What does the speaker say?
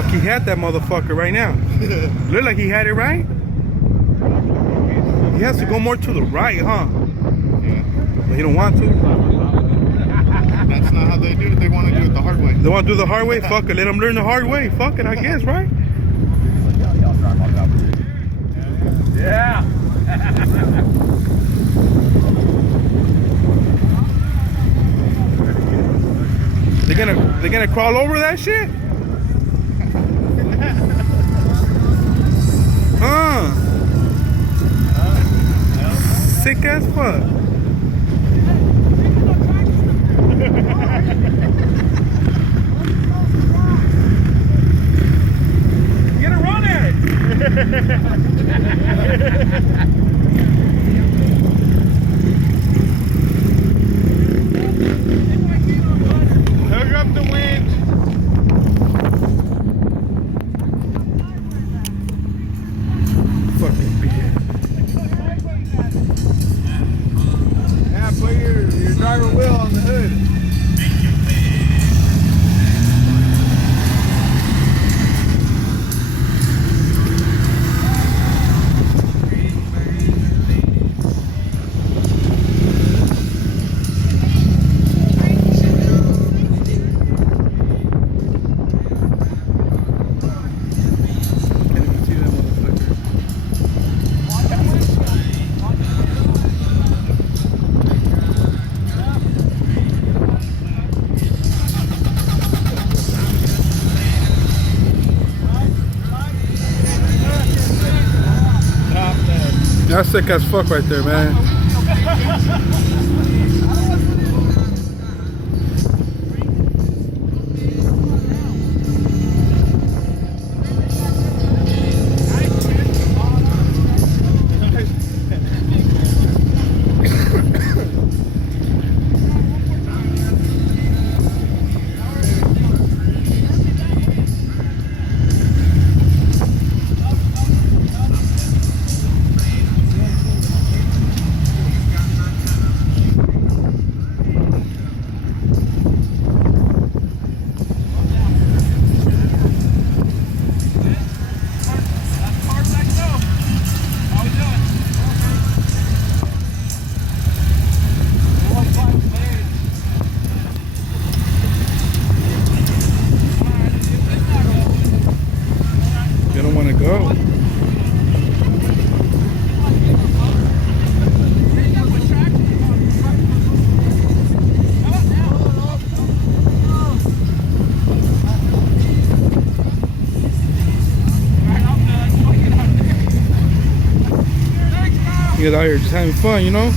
Fuck, he had that motherfucker right now. Look like he had it right. He has to go more to the right, huh? Yeah. But he don't want to. That's not how they do it. They want to do it the hard way. They want to do the hard way? Fuck it, let them learn the hard way. Fuck it, I guess, right? Yeah. They're gonna crawl over that shit? Sick as fuck. You gotta run at it. Hook up the winch. Fucking bitch. Yeah, put your driver wheel on the hood. That's sick as fuck right there, man. You don't want to go. You guys out here just having fun, you know?